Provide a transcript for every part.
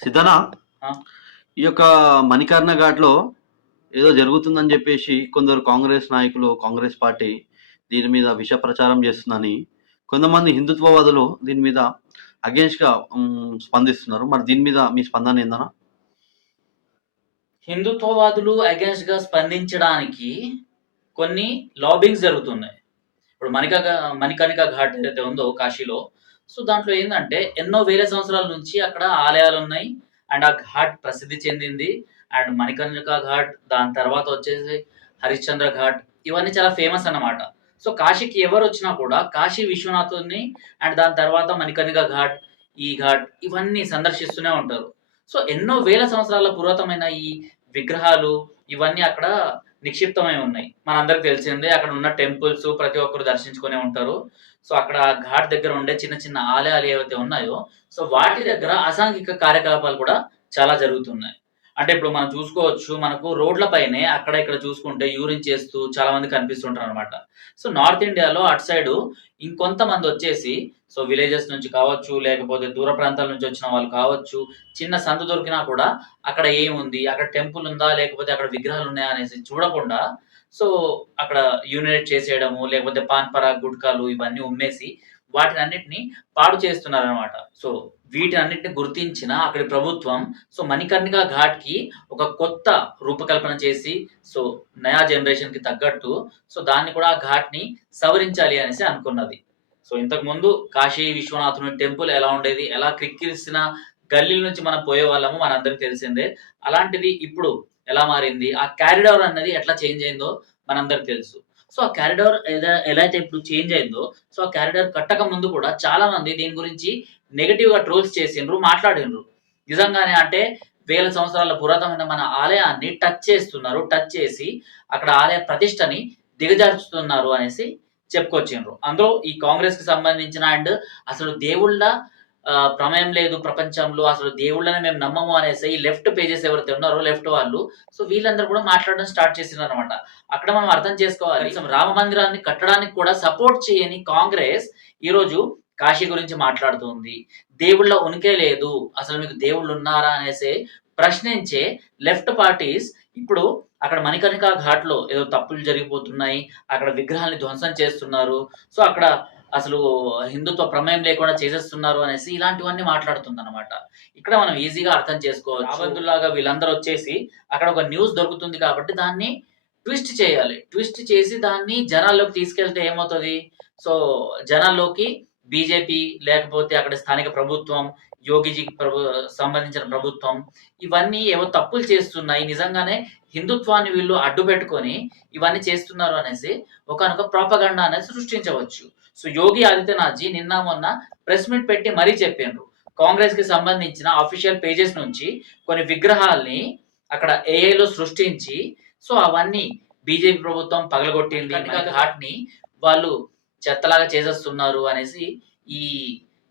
సిద్ధనా ఆ! ఈ యొక్క మణికర్ణ ఘాట్‌లో ఏదో జరుగుతుందని జెప్పేసి కొందరు కాంగ్రెస్ నాయకులు, కాంగ్రెస్ పార్టీ దీని మీద విష ప్రచారం చేస్తుందని కొంతమంది హిందుత్వవాదులు దీని మీద అగెయిన్స్ట్‌గా స్పందిస్తున్నారు. మరి దీని మీద మీ స్పందన ఏందన్న? హిందుత్వవాదులు అగెయిన్స్ట్‌గా స్పందించడానికి కొన్ని లాబింగ్స్ జరుగుతున్నాయి. ఇప్పుడు మణికర్ణిక ఘాట్ ఏదైతే ఉందో కాశీలో, సో దాంట్లో ఏందంటే ఎన్నో వేల సంవత్సరాల నుంచి అక్కడ ఆలయాలున్నాయి. అండ్ ఆ ఘాట్ ప్రసిద్ధి చెందింది. అండ్ మణికర్ణిక ఘాట్, దాని తర్వాత వచ్చేసి హరిశ్చంద్ర ఘాట్, ఇవన్నీ చాలా ఫేమస్ అన్నమాట. సో కాశీకి ఎవరొచ్చినా కూడా కాశీ విశ్వనాథుడిని అండ్ దాని తర్వాత మణికర్ణిక ఘాట్, ఈ ఘాట్ ఇవన్నీ సందర్శిస్తూనే ఉంటారు. సో ఎన్నో వేల సంవత్సరాల పురాతనమైన ఈ విగ్రహాలు ఇవన్నీ అక్కడ నిక్షిప్తమై ఉన్నాయి. మనందరికి తెలిసిందే అక్కడ ఉన్న టెంపుల్స్ ప్రతి ఒక్కరు దర్శించుకునే ఉంటారు. సో అక్కడ ఘాట్ దగ్గర ఉండే చిన్న చిన్న ఆలయాలు ఏవైతే ఉన్నాయో, సో వాటి దగ్గర అసాంఘిక కార్యకలాపాలు కూడా చాలా జరుగుతున్నాయి. అంటే ఇప్పుడు మనం చూసుకోవచ్చు, మనకు రోడ్ల పైనే అక్కడ ఇక్కడ చూసుకుంటే యూరిన్ చేస్తూ చాలా మంది కనిపిస్తుంటారనమాట. సో నార్త్ ఇండియాలో అటు సైడు ఇంకొంతమందొచ్చేసి, సో విలేజెస్ నుంచి కావచ్చు, లేకపోతే దూర ప్రాంతాల నుంచి వచ్చిన వాళ్ళు కావచ్చు, చిన్న సందు దొరికినా కూడా అక్కడ ఏముంది? అక్కడ టెంపుల్ ఉందా? లేకపోతే అక్కడ విగ్రహాలున్నాయా? అనేసి చూడకుండా సో, అక్కడ యూరినేట్ చేసేయడము, లేకపోతే పాన్ పరాగ్, గుట్కాలు ఇవన్నీ ఉమ్మేసి వాటినన్నిటిని పాడు చేస్తున్నారనమాట. సో, వీటన్నిటిని గుర్తించిన అక్కడి ప్రభుత్వం సో, మణికర్ణిక ఘాట్‌కి ఒక కొత్త రూపకల్పన చేసి సో, నయా జనరేషన్‌కి తగ్గట్టు సో, దాన్ని కూడా ఆ ఘాట్‌ని సవరించాలి అనేసి అనుకున్నది. సో, ఇంతకుముందు కాశీ విశ్వనాథుని టెంపుల్ ఎలా ఉండేది? ఎలా క్రిక్కిరిసిన గల్లీల నుంచి మనం పోయేవాళ్ళము మనందరికి తెలిసిందే. అలాంటిది ఇప్పుడు ఎలా మారింది? ఆ కారిడార్ అన్నది ఎట్లా చేంజ్ అయిందో మనందరికి తెలుసు. సో, ఆ కారిడార్ ఎలా అయితే ఇప్పుడు చేంజ్ అయిందో, సో, ఆ కారిడార్ కట్టక ముందు కూడా చాలా మంది దీని గురించి నెగెటివ్‌గా ట్రోల్స్ చేసిండ్రు, మాట్లాడిండ్రు. నిజంగానే అంటే వేల సంవత్సరాల పురాతనమైన మన ఆలయాన్ని టచ్ చేస్తున్నారు. టచ్ చేసి అక్కడ ఆలయ ప్రతిష్టని దిగజార్చుతున్నారు అనేసి చెప్పుకొచ్చిండ్రు. అందులో ఈ కాంగ్రెస్‌కి సంబంధించిన అండ్ అసలు దేవుళ్ళ ప్రమేయం లేదు ప్రపంచంలో. అసలు దేవుళ్ళని మేము నమ్మము అనేసి ఈ లెఫ్ట్ పేజెస్ ఎవరైతే ఉన్నారో లెఫ్ట్ వాళ్ళు, సో వీళ్ళందరూ కూడా మాట్లాడడం స్టార్ట్ చేసినారనమాట. అక్కడ మనం అర్థం చేసుకోవాలి. కనీసం రామ మందిరాన్ని కట్టడానికి కూడా సపోర్ట్ చేయని కాంగ్రెస్ ఈరోజు కాశీ గురించి మాట్లాడుతుంది. దేవుళ్ళ ఉనికే లేదు. అసలు మీకు దేవుళ్ళున్నారా అనేసి ప్రశ్నించే లెఫ్ట్ పార్టీస్ ఇప్పుడు అక్కడ మణికర్ణిక ఘాట్‌లో ఏదో తప్పులు జరిగిపోతున్నాయి. అక్కడ విగ్రహాల్ని ధ్వంసం చేస్తున్నారు. సో అక్కడ అసలు హిందుత్వ ప్రమేయం లేకుండా చేసేస్తున్నారు అనేసి ఇలాంటివన్నీ మాట్లాడుతుందనమాట. ఇక్కడ మనం ఈజీగా అర్థం చేసుకోవచ్చు. రాబందుల్లాగా వీళ్ళందరూ వచ్చేసి అక్కడ ఒక న్యూస్ దొరుకుతుంది కాబట్టి దాన్ని ట్విస్ట్ చేయాలి. ట్విస్ట్ చేసి దాన్ని జనాల్లోకి తీసుకెళ్తే ఏమవుతది? సో, జనాల్లోకి బీజేపీ లేకపోతే అక్కడ స్థానిక ప్రభుత్వం, యోగిజీకి సంబంధించిన ప్రభుత్వం ఇవన్నీ ఏవో తప్పులు చేస్తున్నాయి. నిజంగానే హిందుత్వాన్ని వీళ్ళు అడ్డుపెట్టుకొని ఇవన్నీ చేస్తున్నారు అనేసి ఒకానొక ప్రొపగండా అనేది సృష్టించవచ్చు. సో, యోగి ఆదిత్యనాథ్‌జీ నిన్న మొన్న ప్రెస్ మీట్ పెట్టి మరీ చెప్పిండ్రు. కాంగ్రెస్‌కి సంబంధించిన అఫీషియల్ పేజెస్ నుంచి కొన్ని విగ్రహాల్ని అక్కడ ఏఐలో సృష్టించి సో, అవన్నీ బీజేపీ ప్రభుత్వం పగలగొట్టింది. ఘాట్‌ని వాళ్ళు చెత్తలాగా చేసేస్తున్నారు అనేసి ఈ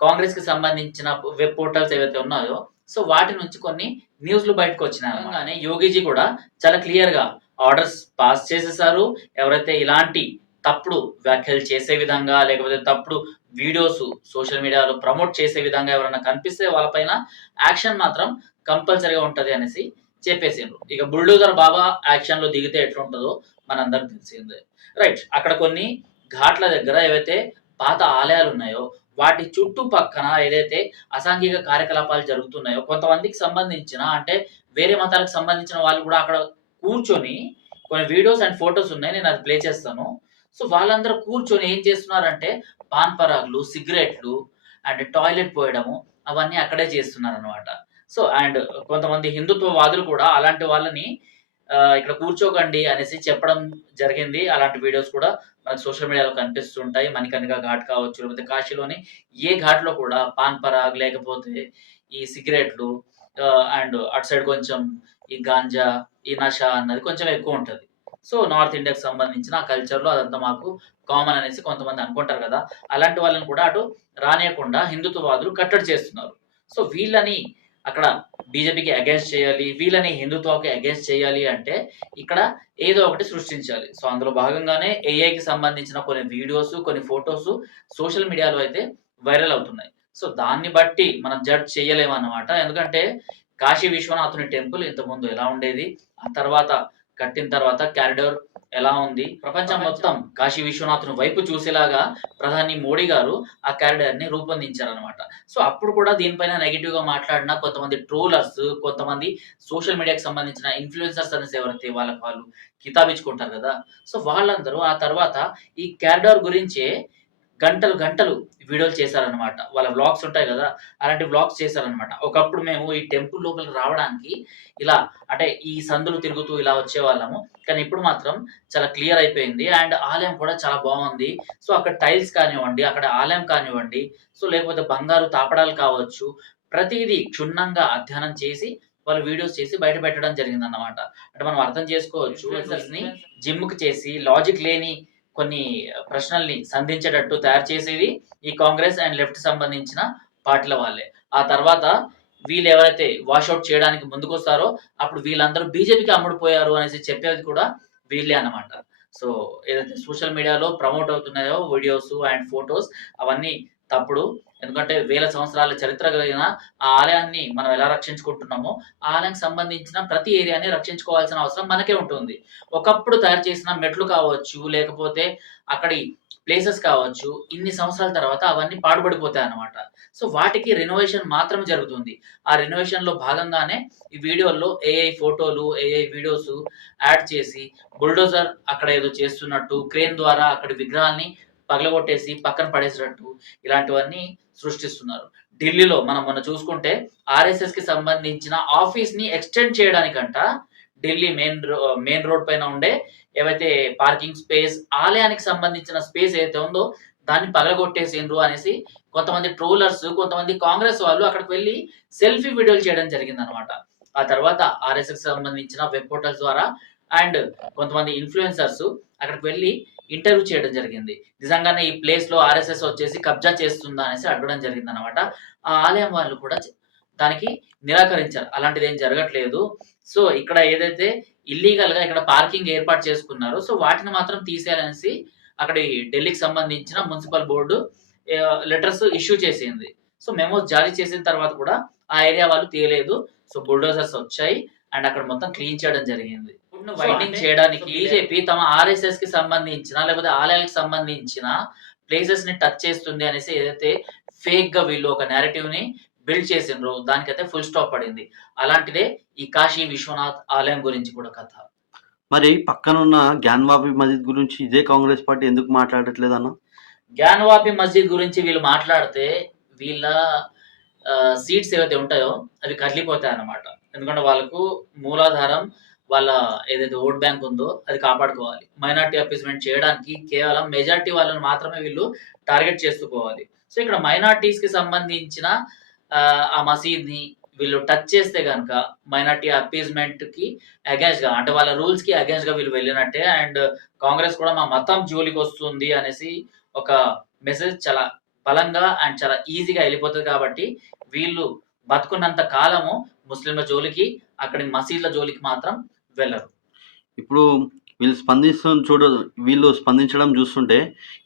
కాంగ్రెస్‌కి సంబంధించిన వెబ్ పోర్టల్స్ ఏవైతే ఉన్నాయో సో, వాటి నుంచి కొన్ని న్యూస్‌లు బయటకొచ్చినాయి. అనగానే యోగిజీ కూడా చాలా క్లియర్‌గా ఆర్డర్స్ పాస్ చేసేసారు. ఎవరైతే ఇలాంటి తప్పుడు వ్యాఖ్యలు చేసే విధంగా, లేకపోతే తప్పుడు వీడియోస్ సోషల్ మీడియాలో ప్రమోట్ చేసే విధంగా ఎవరైనా కనిపిస్తే వాళ్ళపైన యాక్షన్ మాత్రం కంపల్సరీగా ఉంటది అనేసి చెప్పేసిండ్రు. ఇక బుల్డోజర్ బాబా యాక్షన్‌లో దిగితే ఎట్లుంటదో మనందరికి తెలిసిందే. రైట్. అక్కడ కొన్ని ఘాట్ల దగ్గర ఏవైతే పాత ఆలయాలున్నాయో వాటి చుట్టుపక్కన ఏదైతే అసాంఘిక కార్యకలాపాలు జరుగుతున్నాయో కొంతమందికి సంబంధించిన అంటే వేరే మతాలకు సంబంధించిన వాళ్ళు కూడా అక్కడ కూర్చొని కొన్ని వీడియోస్ అండ్ ఫోటోస్ ఉన్నాయి. నేను అది ప్లే చేస్తాను. సో, వాళ్ళందరూ కూర్చొని ఏం చేస్తున్నారంటే పాన్ పరాగులు, సిగరెట్లు అండ్ టాయిలెట్ పోయడము అవన్నీ అక్కడే చేస్తున్నారనమాట. సో, అండ్ కొంతమంది హిందుత్వవాదులు కూడా అలాంటి వాళ్ళని ఇక్కడ కూర్చోకండి అనేసి చెప్పడం జరిగింది. అలాంటి వీడియోస్ కూడా మనకు సోషల్ మీడియాలో కనిపిస్తుంటాయి. మణికర్ణిక ఘాట్ కావచ్చు, లేకపోతే కాశీలోని ఏ ఘాట్‌లో కూడా పాన్ పరాగ్ లేకపోతే ఈ సిగరెట్లు అండ్ అటు సైడ్ కొంచెం ఈ గాంజా, ఈ నష అన్నది కొంచెం ఎక్కువుంటది. సో, నార్త్ ఇండియాకి సంబంధించిన ఆ కల్చర్‌లో అదంతా మాకు కామన్ అనేసి కొంతమంది అనుకుంటారు గదా! అలాంటి వాళ్ళని కూడా అటు రానీయకుండా హిందుత్వవాదులు కట్టడి చేస్తున్నారు. సో, వీళ్ళని అక్కడ బీజేపీకి అగెయిన్స్ట్ చేయాలి. వీళ్ళని హిందుత్వాకి అగెయిన్స్ట్ చేయాలి అంటే ఇక్కడ ఏదో ఒకటి సృష్టించాలి. సో, అందులో భాగంగానే ఏఐకి సంబంధించిన కొన్ని వీడియోస్, కొన్ని ఫోటోస్ సోషల్ మీడియాలో అయితే వైరల్ అవుతున్నాయి. సో దాన్ని బట్టి మనం జడ్జ్ చేయలేమన్నమాట. ఎందుకంటే కాశీ విశ్వనాథుని టెంపుల్ ఇంతకుముందు ఎలా ఉండేది, ఆ తర్వాత కట్టిన తర్వాత కారిడార్ ఎలా ఉంది, ప్రపంచం మొత్తం కాశీ విశ్వనాథుని వైపు చూసేలాగా ప్రధాని మోడీ గారు ఆ కారిడార్‌ని రూపొందించారనమాట. సో అప్పుడు కూడా దీనిపైన నెగెటివ్‌గా మాట్లాడిన కొంతమంది ట్రోలర్స్, కొంతమంది సోషల్ మీడియాకి సంబంధించిన ఇన్‌ఫ్లుయెన్సర్స్ అనేసి ఎవరైతే వాళ్ళకి వాళ్ళు కితాబిచ్చుకుంటారు గదా! సో వాళ్ళందరూ ఆ తర్వాత ఈ కారిడార్ గురించే గంటలు, గంటలు వీడియోలు చేశారనమాట. వాళ్ళ వ్లాగ్స్ ఉంటాయి గదా! అలాంటి వ్లాగ్స్ చేశారనమాట. ఒకప్పుడు మేము ఈ టెంపుల్ లోపలికి రావడానికి ఇలా అంటే ఈ సందులు తిరుగుతూ ఇలా వచ్చేవాళ్ళము. కానీ ఇప్పుడు మాత్రం చాలా క్లియర్ అయిపోయింది. అండ్ ఆలయం కూడా చాలా బావుంది. సో అక్కడ టైల్స్ కానివ్వండి, అక్కడ ఆలయం కానివ్వండి, సో లేకపోతే బంగారు తాపడాలు కావచ్చు, ప్రతీదీ క్షుణ్ణంగా అధ్యయనం చేసి వాళ్ళు వీడియోస్ చేసి బయట పెట్టడం జరిగిందన్నమాట. అంటే మనం అర్థం చేసుకోవచ్చు ఇన్‌ఫ్లుయెన్సర్స్‌ని జిమ్‌కి చేసి లాజిక్ లేని కొన్ని ప్రశ్నల్ని సంధించేటట్టు తయారు చేసేది ఈ కాంగ్రెస్ అండ్ లెఫ్ట్ సంబంధించిన పార్టీల వాళ్ళే. ఆ తర్వాత వీళ్ళెవరైతే వాష్ ఔట్ చేయడానికి ముందుకొస్తారో అప్పుడు వీళ్ళందరూ బీజేపీకి అమ్ముడుపోయారు అనేసి చెప్పేది కూడా వీళ్ళే అన్నమాట. సో ఏదైతే సోషల్ మీడియాలో ప్రమోట్ అవుతున్నాయో వీడియోస్ అండ్ ఫోటోస్ అవన్నీ తప్పుడు. ఎందుకంటే వేల సంవత్సరాల చరిత్ర కలిగిన ఆ ఆలయాన్ని మనం ఎలా రక్షించుకుంటున్నామో, ఆ ఆలయానికి సంబంధించిన ప్రతి ఏరియాని రక్షించుకోవాల్సిన అవసరం మనకే ఉంటుంది. ఒకప్పుడు తయారు చేసిన మెట్లు కావచ్చు, లేకపోతే అక్కడి ప్లేసెస్ కావచ్చు, ఇన్ని సంవత్సరాల తర్వాత అవన్నీ పాడుబడిపోతాయన్నమాట. సో, వాటికి రెనోవేషన్ మాత్రమే జరుగుతుంది. ఆ రెనోవేషన్‌లో భాగంగానే ఈ వీడియోల్లో ఏఐ ఫోటోలు, ఏఐ వీడియోసు యాడ్ చేసి బుల్డోజర్ అక్కడ ఏదో చేస్తున్నట్టు, క్రేన్ ద్వారా అక్కడి విగ్రహాల్ని పగలగొట్టేసి పక్కన పడేసేటట్టు ఇలాంటివన్నీ సృష్టిస్తున్నారు. ఢిల్లీలో మనం మొన్న చూసుకుంటే ఆర్ఎస్ఎస్‌కి సంబంధించిన ఆఫీస్‌ని ఎక్స్‌టెండ్ చేయడానికంట ఢిల్లీ మెయిన్ రోడ్ పైన ఉండే ఏవైతే పార్కింగ్ స్పేస్, ఆలయానికి సంబంధించిన స్పేస్ ఏదైతే ఉందో దాన్ని పగలగొట్టేసిండ్రు అనేసి కొంతమంది ట్రోలర్స్, కొంతమంది కాంగ్రెస్ వాళ్ళు అక్కడికి వెళ్లి సెల్ఫీ వీడియోలు చేయడం జరిగిందనమాట. ఆ తర్వాత ఆర్ఎస్ఎస్‌కి సంబంధించిన వెబ్ పోర్టల్స్ ద్వారా అండ్ కొంతమంది ఇన్‌ఫ్లుయెన్సర్స్ అక్కడికి వెళ్లి ఇంటర్వ్యూ చేయడం జరిగింది. నిజంగానే ఈ ప్లేస్‌లో ఆర్ఎస్ఎస్ వచ్చేసి కబ్జా చేస్తుందా అనేసి అడగడం జరిగిందనమాట. ఆ ఆలయం వాళ్ళు కూడా దానికి నిరాకరించారు. అలాంటిదేం జరగట్లేదు. సో, ఇక్కడ ఏదైతే ఇల్లీగల్‌గా ఇక్కడ పార్కింగ్ ఏర్పాటు చేసుకున్నారో, సో, వాటిని మాత్రం తీసేయాలనేసి అక్కడి ఢిల్లీకి సంబంధించిన మున్సిపల్ బోర్డు లెటర్స్ ఇష్యూ చేసింది. సో, మెమోస్ జారీ చేసిన తర్వాత కూడా ఆ ఏరియా వాళ్ళు తీయలేదు. సో, బుల్డోజర్స్ వచ్చాయి. అండ్ అక్కడ మొత్తం క్లీన్ చేయడం జరిగింది. రోడ్‌ను వైడనింగ్ చేయడానికి బీజేపీ తమ ఆర్ఎస్ఎస్‌కి సంబంధించిన లేకపోతే ఆలయాలకు సంబంధించిన ప్లేసెస్‌ని టచ్ చేస్తుంది అనేసి ఏదైతే ఫేక్‌గా వీళ్ళు ఒక నేరేటివ్‌ని బిల్డ్ చేసిండ్రో దానికైతే ఫుల్ స్టాప్ పడింది. అలాంటిదే ఈ కాశీ విశ్వనాథ్ ఆలయం గురించి కూడా కథ. మరి పక్కనున్న జ్ఞానవాపి మసీద్ గురించి ఇదే కాంగ్రెస్ పార్టీ ఎందుకు మాట్లాడట్లేదన్న? జ్ఞానవాపి మస్జిద్ గురించి వీళ్ళు మాట్లాడితే వీళ్ళ సీట్స్ ఏవైతే ఉంటాయో అవి కదిలిపోతాయన్నమాట. ఎందుకంటే వాళ్ళకు మూలాధారం వాళ్ళ ఏదైతే ఓట్ బ్యాంక్ ఉందో అది కాపాడుకోవాలి. మైనారిటీ అప్పీస్‌మెంట్ చేయడానికి కేవలం మెజారిటీ వాళ్ళని మాత్రమే వీళ్ళు టార్గెట్ చేస్తూ పోవాలి. సో, ఇక్కడ మైనారిటీస్‌కి సంబంధించిన ఆ మసీద్‌ని వీళ్ళు టచ్ చేస్తే గనక మైనారిటీ అప్పీస్‌మెంట్‌కి అగైన్స్ట్‌గా అంటే వాళ్ళ రూల్స్‌కి అగైన్స్ట్‌గా వీళ్ళు వెళ్ళినట్టే. అండ్ కాంగ్రెస్ కూడా మా మతం జోలికొస్తుంది అనేసి ఒక మెసేజ్ చాలా బలంగా అండ్ చాలా ఈజీగా ఎళ్ళిపోతది కాబట్టి వీళ్ళు బతుకున్నంత కాలము ముస్లింల జోలికి, అక్కడి మసీదుల జోలికి మాత్రం వెళ్ళరు. ఇప్పుడు వీళ్ళు స్పందించడం జూస్తుంటే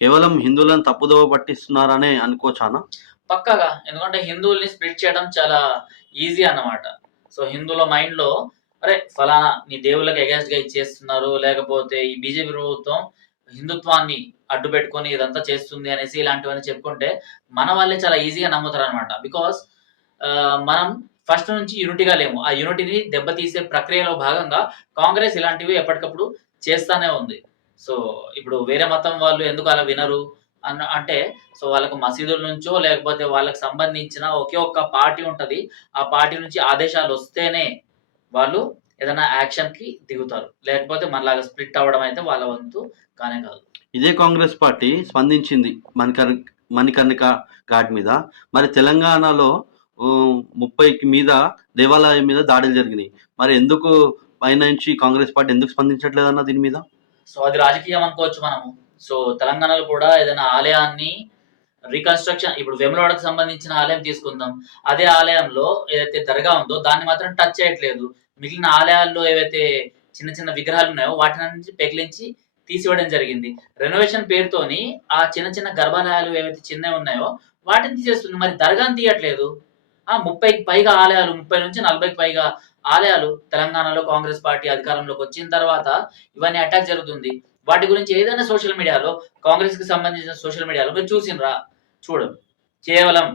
కేవలం హిందువులను తప్పుదోవ పట్టిస్తున్నారనే అనుకోవచ్చానా? పక్కాగా. ఎందుకంటే హిందువుల్ని స్ప్లిట్ చేయడం చాలా ఈజీ అన్నమాట. సో, హిందువుల మైండ్‌లో అరే! ఫలానా నీ దేవుళ్ళకి అగైన్స్ట్‌గా ఇది చేస్తున్నారు. లేకపోతే ఈ బీజేపీ ప్రభుత్వం హిందుత్వాన్ని అడ్డుపెట్టుకొని ఇదంతా చేస్తుంది అనేసి ఇలాంటివన్నీ చెప్పుకుంటే మన వాళ్ళే చాలా ఈజీగా నమ్ముతారనమాట. బికాజ్ మనం ఫస్ట్ నుంచి యూనిటీగా లేము. ఆ యూనిటీని దెబ్బతీసే ప్రక్రియలో భాగంగా కాంగ్రెస్ ఇలాంటివి ఎప్పటికప్పుడు చేస్తానే ఉంది. సో, ఇప్పుడు వేరే మతం వాళ్ళు ఎందుకు అలా వినరు అంటే సో, వాళ్ళకు మసీదుల నుంచో లేకపోతే వాళ్ళకి సంబంధించిన ఒకే ఒక్క పార్టీ ఉంటది. ఆ పార్టీ నుంచి ఆదేశాలొస్తేనే వాళ్ళు ఏదైనా యాక్షన్‌కి దిగుతారు. లేకపోతే మనలాగా స్ప్లిట్ అవ్వడం అయితే వాళ్ళ వంతు కానే కాదు. ఇదే కాంగ్రెస్ పార్టీ స్పందించింది మణికర్ణిక ఘాట్ మీద. మరి తెలంగాణలో 30కి మీద దేవాలయం మీద దాడులు జరిగినాయి. మరి ఎందుకు పైనుంచి కాంగ్రెస్ పార్టీ ఎందుకు స్పందించట్లేదన్న దీని మీద? సో, అది రాజకీయం అనుకోవచ్చు మనము. సో, తెలంగాణలో కూడా ఏదైనా ఆలయాన్ని రీకన్‌స్ట్రక్షన్ ఇప్పుడు వేములవాడకు సంబంధించిన ఆలయం తీసుకుందాం. అదే ఆలయంలో ఏదైతే దర్గా ఉందో దాన్ని మాత్రం టచ్ చేయట్లేదు. మిగిలిన ఆలయాల్లో ఏవైతే చిన్న చిన్న విగ్రహాలున్నాయో వాటినన్నిటిని పెకిలించి తీసివేయడం జరిగింది. రెనోవేషన్ పేరుతోని ఆ చిన్న చిన్న గర్భాలయాలు ఏవైతే చిన్నవి ఉన్నాయో వాటిని తీసేస్తుంది. మరి దర్గాని తీయట్లేదు. 30కి పైగా ఆలయాలు, 30-40కి పైగా ఆలయాలు తెలంగాణలో కాంగ్రెస్ పార్టీ అధికారంలోకి వచ్చిన తర్వాత ఇవన్నీ అటాక్ జరుగుతుంది. వాటి గురించి ఏదైనా సోషల్ మీడియాలో, కాంగ్రెస్‌కి సంబంధించిన సోషల్ మీడియాలో మీరు చూసిండ్రా? చూడరు. కేవలం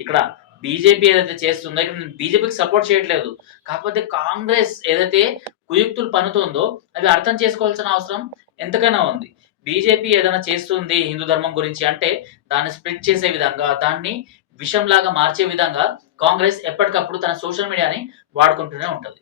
ఇక్కడ బీజేపీ ఏదైతే చేస్తుందో, ఇక్కడ నేను బీజేపీకి సపోర్ట్ చేయట్లేదు. కాకపోతే కాంగ్రెస్ ఏదైతే కుయుక్తులు పన్నుతోందో అవి అర్థం చేసుకోవాల్సిన అవసరం ఎంతకైనా ఉంది. బీజేపీ ఏదైనా చేస్తుంది హిందూ ధర్మం గురించి అంటే దాన్ని స్ప్లిట్ చేసే విధంగా, దాన్ని విషంలాగా మార్చే విధంగా కాంగ్రెస్ ఎప్పటికప్పుడు తన సోషల్ మీడియాని వాడుకుంటూనే ఉంటది.